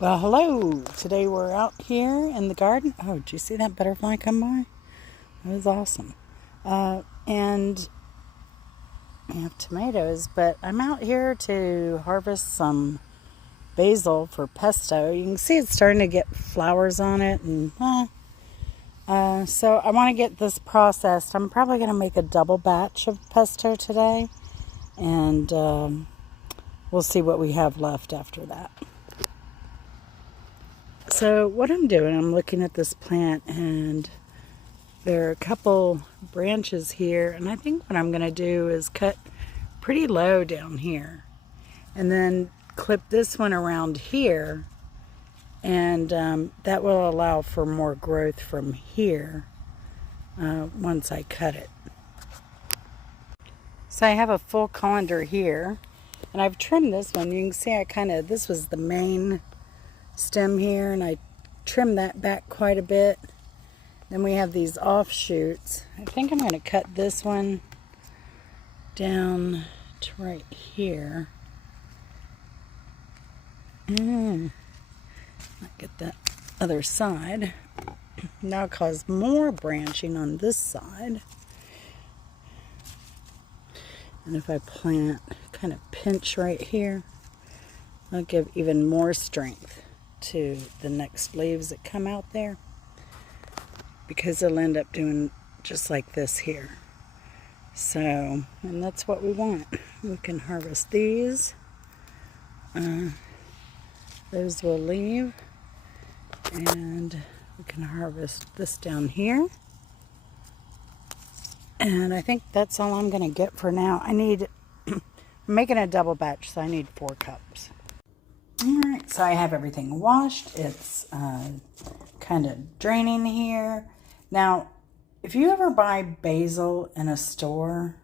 Well, hello. Today we're out here in the garden. Oh, did you see that butterfly come by? That was awesome. And we have tomatoes, but I'm out here to harvest some basil for pesto. You can see it's starting to get flowers on it, and so I want to get this processed. I'm probably going to make a double batch of pesto today, and we'll see what we have left after that. So what I'm doing, I'm looking at this plant, and there are a couple branches here, and I think what I'm going to do is cut pretty low down here and then clip this one around here, and that will allow for more growth from here once I cut it. So I have a full colander here, and I've trimmed this one. You can see this was the main stem here, and I trimmed that back quite a bit. Then we have these offshoots. I think I'm going to cut this one down to right here. I'll get that other side. Now cause more branching on this side. And if I plant, kind of pinch right here, I'll give even more strength to the next leaves that come out there, because they'll end up doing just like this here. So, and that's what we want. We can harvest these. Those will leave. And we can harvest this down here. And I think that's all I'm going to get for now. I'm making a double batch, so I need 4 cups. Alright, so I have everything washed. It's kind of draining here. Now, if you ever buy basil in a store,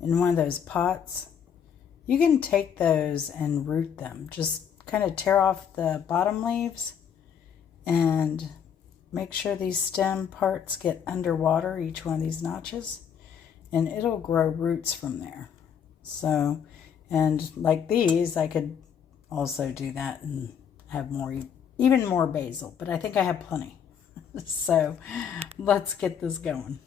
in one of those pots, you can take those and root them. Just kind of tear off the bottom leaves and make sure these stem parts get underwater, each one of these notches, and it'll grow roots from there. So, and like these, I could also do that and have even more basil, but I think I have plenty. So let's get this going.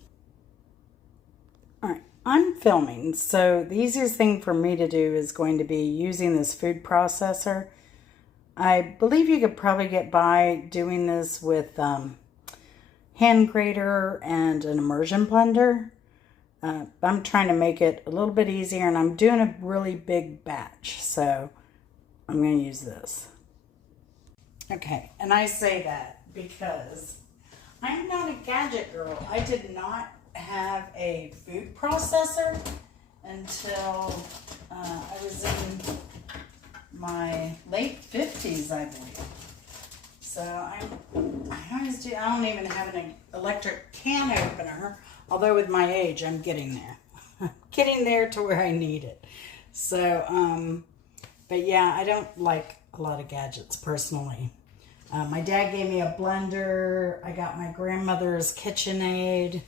All right, I'm filming, so the easiest thing for me to do is going to be using this food processor. I believe you could probably get by doing this with hand grater and an immersion blender. I'm trying to make it a little bit easier, and I'm doing a really big batch, so I'm going to use this. Okay, and I say that because I'm not a gadget girl. I did not have a food processor until I was in my late 50s, I believe. So I don't even have an electric can opener, although with my age, I'm getting there. I'm getting there to where I need it. So, but yeah, I don't like a lot of gadgets personally. My dad gave me a blender. I got my grandmother's KitchenAid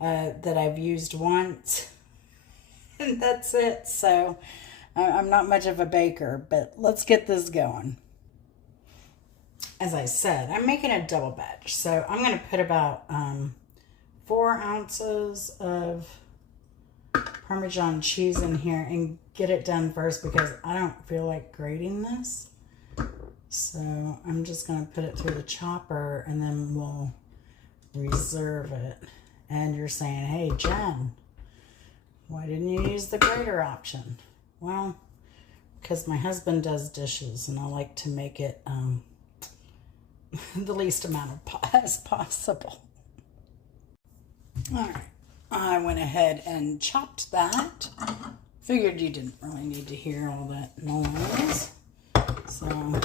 that I've used once. And that's it. So I'm not much of a baker, but let's get this going. As I said, I'm making a double batch. So I'm going to put about 4 ounces of Parmesan cheese in here and get it done first, because I don't feel like grating this. So I'm just going to put it through the chopper, and then we'll reserve it. And you're saying, hey, Jen, why didn't you use the grater option? Well, because my husband does dishes, and I like to make it the least amount as possible. All right. I went ahead and chopped that. Figured you didn't really need to hear all that noise. So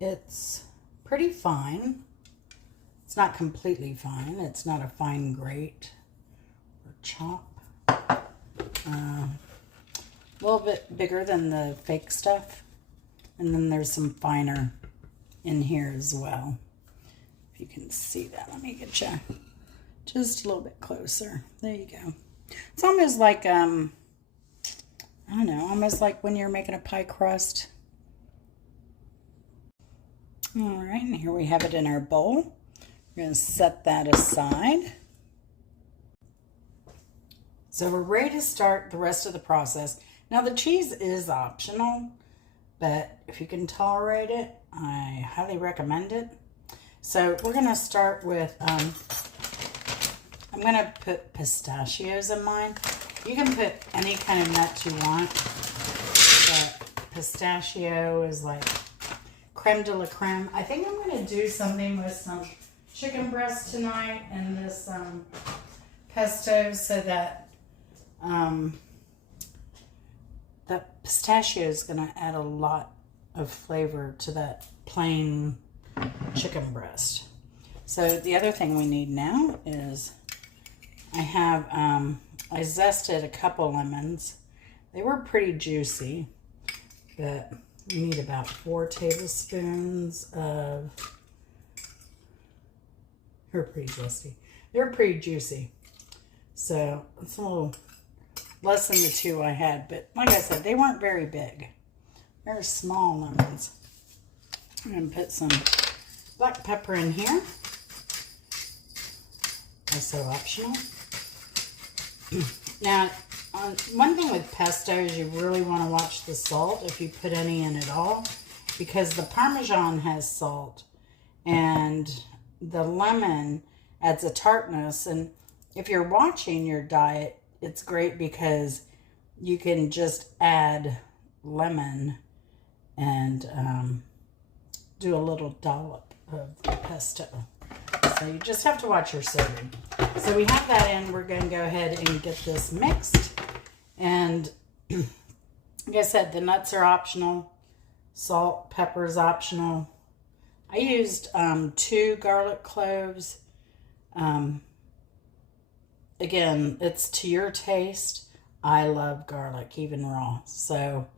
it's pretty fine. It's not completely fine. It's not a fine grate or chop. A little bit bigger than the fake stuff. And then there's some finer in here as well. If you can see that, let me get you just a little bit closer. There you go. It's almost like, I don't know, almost like when you're making a pie crust. All right, and here we have it in our bowl. We're going to set that aside. So we're ready to start the rest of the process. Now the cheese is optional, but if you can tolerate it, I highly recommend it. So we're going to start with, I'm going to put pistachios in mine. You can put any kind of nuts you want, but pistachio is like creme de la creme. I think I'm going to do something with some chicken breast tonight and this pesto so that the pistachio is going to add a lot of flavor to that plain chicken breast. So the other thing we need now is I have, I zested a couple lemons. They were pretty juicy, but we need about 4 tablespoons of, they're pretty zesty. They're pretty juicy. So it's a little less than the 2 I had, but like I said, they weren't very big. They're small lemons. I'm going to put some black pepper in here. Also optional. Now, one thing with pesto is you really want to watch the salt if you put any in at all, because the Parmesan has salt and the lemon adds a tartness. And if you're watching your diet, it's great because you can just add lemon and do a little dollop of the pesto. So you just have to watch your sodium. So we have that in. We're going to go ahead and get this mixed. And like I said, the nuts are optional. Salt, pepper is optional. I used 2 garlic cloves. Again, it's to your taste. I love garlic, even raw. So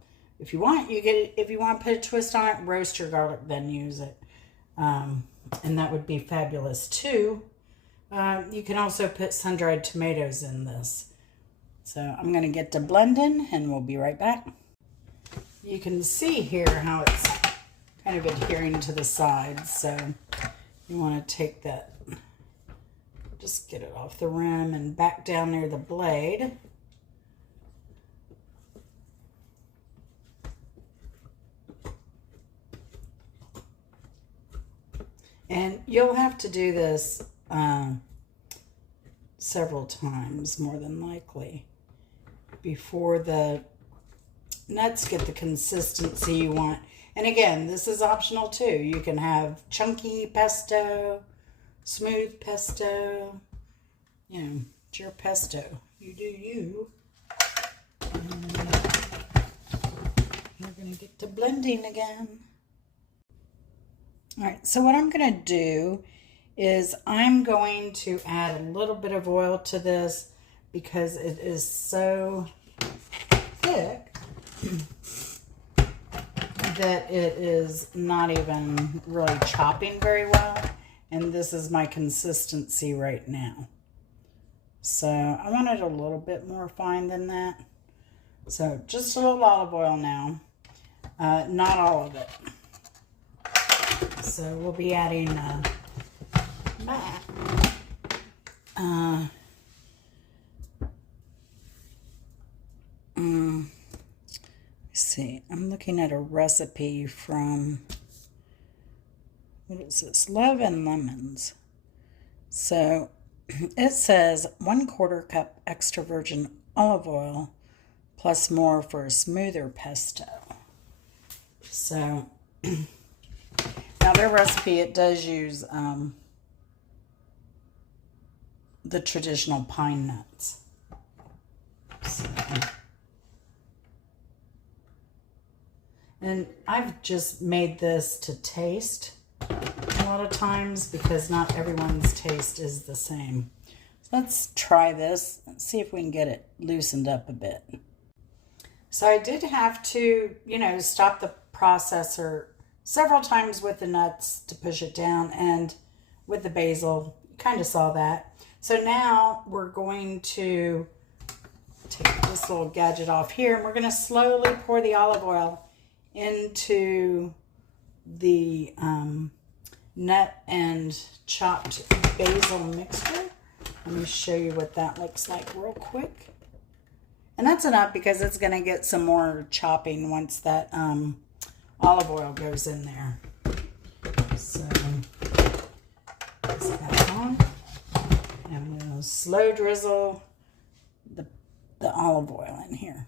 if you want, you get it. If you want to put a twist on it, roast your garlic, then use it. And that would be fabulous too. You can also put sun-dried tomatoes in this. So I'm going to get to blending and we'll be right back. You can see here how it's kind of adhering to the sides. So you want to take that, just get it off the rim and back down near the blade. And you'll have to do this several times, more than likely, before the nuts get the consistency you want. And again, this is optional too. You can have chunky pesto, smooth pesto, you know, it's your pesto. You do you. And we're going to get to blending again. All right, so what I'm going to do is I'm going to add a little bit of oil to this because it is so thick that it is not even really chopping very well. And this is my consistency right now. So I want it a little bit more fine than that. So just a little olive oil now, not all of it. So we'll be adding let's see, I'm looking at a recipe from, what is this? Love and Lemons. So it says 1/4 cup extra virgin olive oil plus more for a smoother pesto. So now their recipe, it does use the traditional pine nuts. So, and I've just made this to taste a lot of times because not everyone's taste is the same. So let's try this and see if we can get it loosened up a bit. So I did have to, you know, stop the processor several times with the nuts to push it down, and with the basil, you kind of saw that. So now we're going to take this little gadget off here, and we're going to slowly pour the olive oil into the nut and chopped basil mixture. Let me show you what that looks like real quick. And that's enough because it's going to get some more chopping once that olive oil goes in there. So, place that on. And we'll slow drizzle the olive oil in here.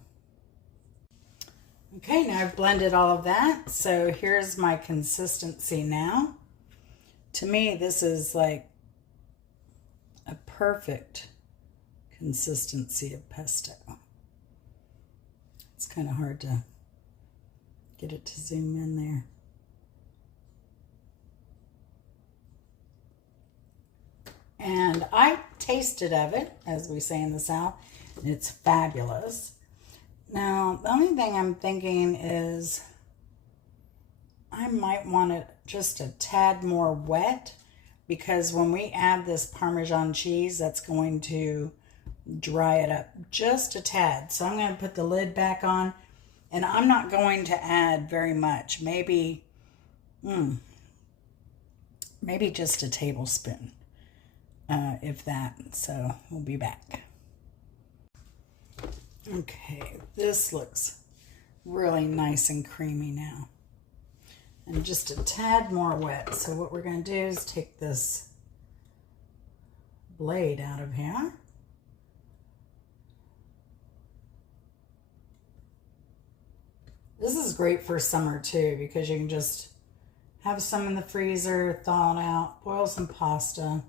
Okay, now I've blended all of that. So here's my consistency now. To me, this is like a perfect consistency of pesto. It's kind of hard to get it to zoom in there. And I tasted of it, as we say in the South. It's fabulous. Now, the only thing I'm thinking is I might want it just a tad more wet, because when we add this Parmesan cheese, that's going to dry it up just a tad. So I'm going to put the lid back on, and I'm not going to add very much. Maybe just a tablespoon, if that. So we'll be back. Okay, this looks really nice and creamy now. And just a tad more wet. So what we're going to do is take this blade out of here. This is great for summer too, because you can just have some in the freezer, thaw it out, boil some pasta,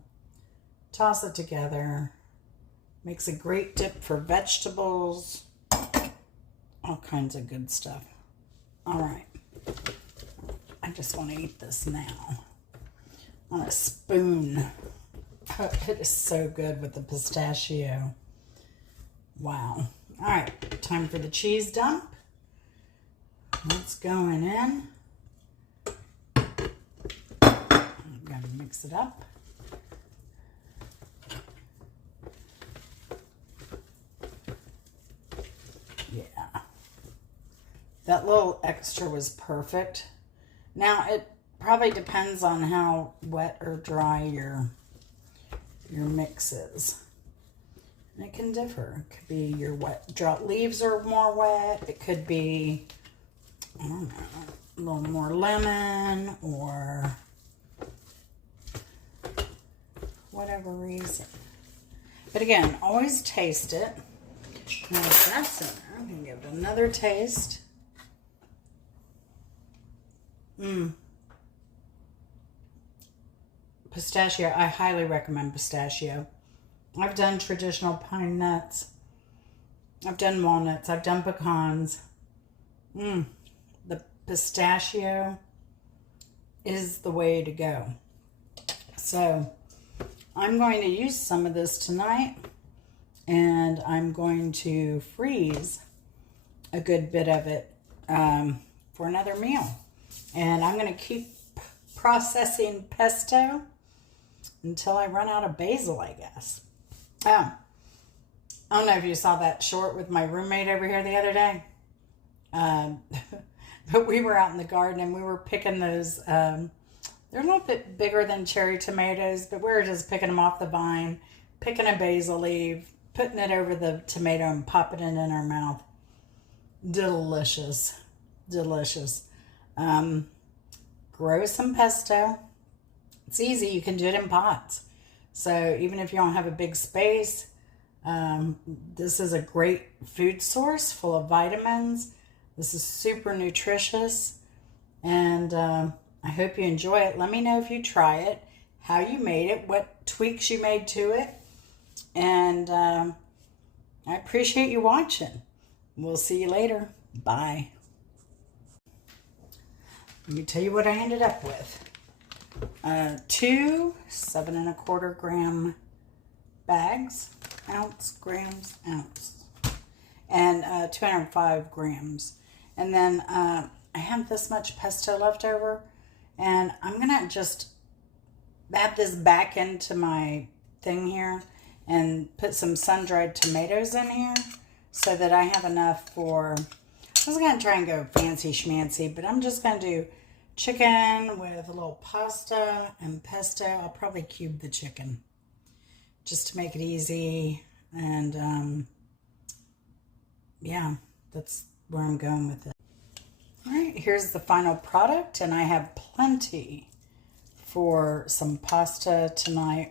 toss it together. Makes a great dip for vegetables, all kinds of good stuff. All right. I just want to eat this now on a spoon. Oh, it is so good with the pistachio. Wow. All right, time for the cheese dump. That's going in. I'm going to mix it up. Yeah. That little extra was perfect. Now, it probably depends on how wet or dry your mix is. And it can differ. It could be your drought leaves are more wet. It could be, I don't know, a little more lemon or whatever reason. But again, always taste it. Now if that's in there, I'm going to give it another taste. Pistachio, I highly recommend pistachio. I've done traditional pine nuts. I've done walnuts. I've done pecans. The pistachio is the way to go. So I'm going to use some of this tonight, and I'm going to freeze a good bit of it for another meal. And I'm going to keep processing pesto until I run out of basil, I guess. Oh, I don't know if you saw that short with my roommate over here the other day. But we were out in the garden and we were picking those. They're a little bit bigger than cherry tomatoes, but we were just picking them off the vine, picking a basil leaf, putting it over the tomato and popping it in our mouth. Delicious. Delicious. Grow some pesto. It's easy. You can do it in pots. So even if you don't have a big space, this is a great food source full of vitamins. This is super nutritious. And I hope you enjoy it. Let me know if you try it, how you made it, what tweaks you made to it. And I appreciate you watching. We'll see you later. Bye. Let me tell you what I ended up with. 2 7¼ gram bags, grams, and 205 grams. And then I have this much pesto left over, and I'm gonna just add this back into my thing here and put some sun-dried tomatoes in here so that I have enough for, I was gonna try and go fancy schmancy, but I'm just gonna do chicken with a little pasta and pesto. I'll probably cube the chicken just to make it easy. And yeah, that's where I'm going with it. All right, here's the final product, and I have plenty for some pasta tonight